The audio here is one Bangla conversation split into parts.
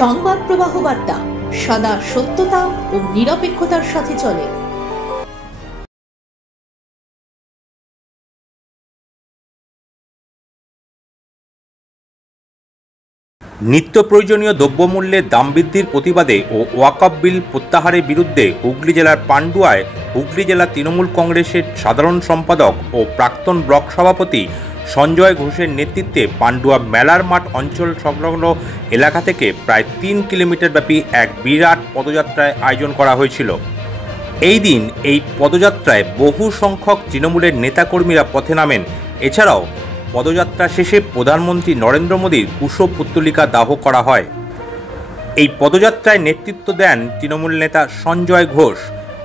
সংবাদ প্রবাহ বার্তা সদা সত্যতা ও নিরপেক্ষতার সাথে চলে। নিত্য প্রয়োজনীয় দ্রব্যমূল্যের দাম বৃদ্ধির প্রতিবাদে ও ওয়াকফ বিল প্রত্যাহারের বিরুদ্ধে হুগলি জেলার পান্ডুয়ায় হুগলি জেলা তৃণমূল কংগ্রেসের সাধারণ সম্পাদক ও প্রাক্তন ব্লক সভাপতি সঞ্জয় ঘোষের নেতৃত্বে পান্ডুয়া মেলার মাঠ অঞ্চল সংলগ্ন এলাকা থেকে প্রায় 3 কিলোমিটার ব্যাপী এক বিরাট পদযাত্রার আয়োজন করা হয়েছিল। এই দিন এই পদযাত্রায় বহু সংখ্যক তৃণমূলের নেতাকর্মীরা পথে নামেন। এছাড়াও পদযাত্রা শেষে প্রধানমন্ত্রী নরেন্দ্র মোদীর কুশপুত্তলিকা দাহ করা হয়। এই পদযাত্রায় নেতৃত্ব দেন তৃণমূল নেতা সঞ্জয় ঘোষ।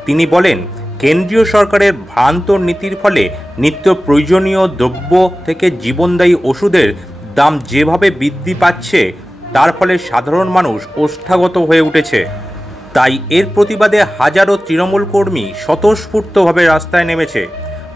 তিনি বলেন, কেন্দ্রীয় সরকারের ভ্রান্ত নীতির ফলে নিত্য প্রয়োজনীয় দ্রব্য থেকে জীবনদায়ী ওষুধের দাম যেভাবে বৃদ্ধি পাচ্ছে তার ফলে সাধারণ মানুষ ওষ্ঠাগত হয়ে উঠেছে। তাই এর প্রতিবাদে হাজারো তৃণমূল কর্মী স্বতঃস্ফূর্তভাবে রাস্তায় নেমেছে।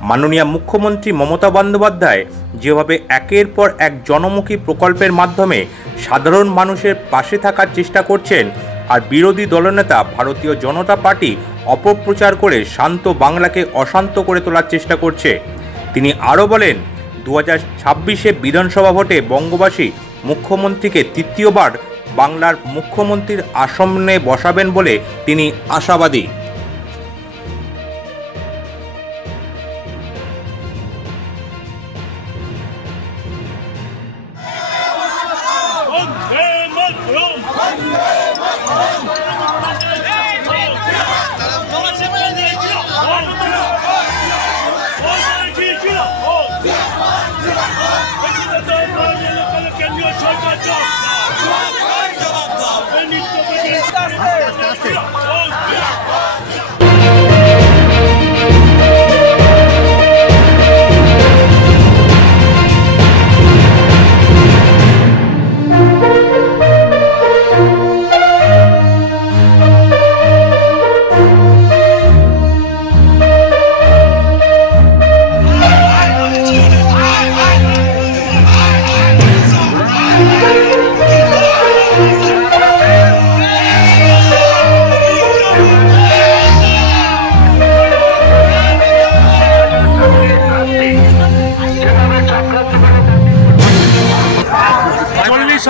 মাননীয় মুখ্যমন্ত্রী মমতা বন্দ্যোপাধ্যায় যেভাবে একের পর এক জনমুখী প্রকল্পের মাধ্যমে সাধারণ মানুষের পাশে থাকার চেষ্টা করছেন, আর বিরোধী দলনেতা ভারতীয় জনতা পার্টি অপপ্রচার করে শান্ত বাংলাকে অশান্ত করে তোলার চেষ্টা করছে। তিনি আরও বলেন, 2026 বিধানসভা ভোটে বঙ্গবাসী মুখ্যমন্ত্রীকে তৃতীয়বার বাংলার মুখ্যমন্ত্রীর আসনে বসাবেন বলে তিনি আশাবাদী।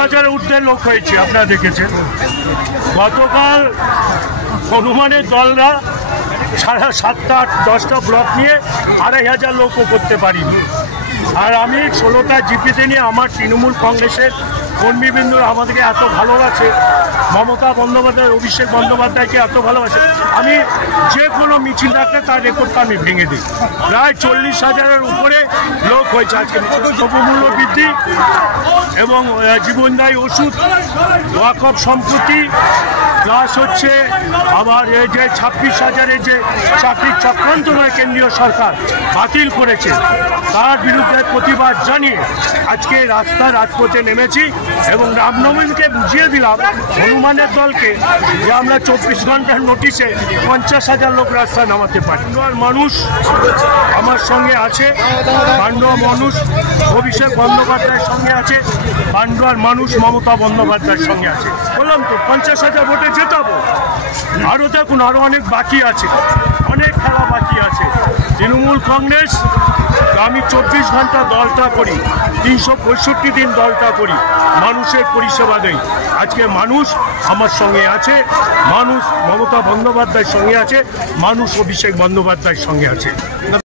হাজার ঊর্ধ্বে লোক হয়েছে, আপনারা দেখেছেন। গতকাল হনুমানের দলরা 7টা 10টা ব্লক নিয়ে 2500 লোকও করতে পারিনি। আর আমি 16টা জিপিতে নিয়ে আমার তৃণমূল কংগ্রেসের কর্মীবৃন্দরা আমাদেরকে এত ভালোবাসে, মমতা বন্দ্যোপাধ্যায় অভিষেক বন্দ্যোপাধ্যায়কে এত ভালোবাসে, আমি যে কোনো মিছিল রাখলে তার রেকর্ডটা আমি ভেঙে দিই। প্রায় 40,000-এর উপরে লোক হয়েছে আজকে। দ্রব্যমূল্য বৃদ্ধি এবং জীবনদায়ী ওষুধ, ওয়াকফ সম্পত্তি, প্লাস হচ্ছে আবার এই যে 26,000-এর যে চাকরির চক্রান্ত নয় কেন্দ্রীয় সরকার বাতিল করেছে, তার বিরুদ্ধে প্রতিবাদ জানিয়ে আজকে রাজপথে নেমেছি এবং রামনবমীকে বুঝিয়ে দিলাম হনুমানের দলকে যে আমরা 24 ঘন্টার নোটিশে 50,000 লোক রাস্তায় নামাতে পারি। পান্ডুয়ার মানুষ আমার সঙ্গে আছে, পান্ডুয়ার মানুষ অভিষেক বন্দ্যোপাধ্যায়ের সঙ্গে আছে, পান্ডুয়ার মানুষ মমতা বন্দ্যোপাধ্যায়ের সঙ্গে আছে। বললাম তো 50,000 ভোটে জেতাবো। আরও দেখুন, আরও অনেক বাকি আছে, অনেক খেলা বাকি আছে। তৃণমূল কংগ্রেস আমি 24 ঘন্টা দলটা করি, 365 দিন দলটা করি, মানুষের পরিষেবা দেই। আজকে মানুষ আমার সঙ্গে আছে, মানুষ মমতা বন্দ্যোপাধ্যায়ের সঙ্গে আছে, মানুষ অভিষেক বন্দ্যোপাধ্যায়ের সঙ্গে আছে।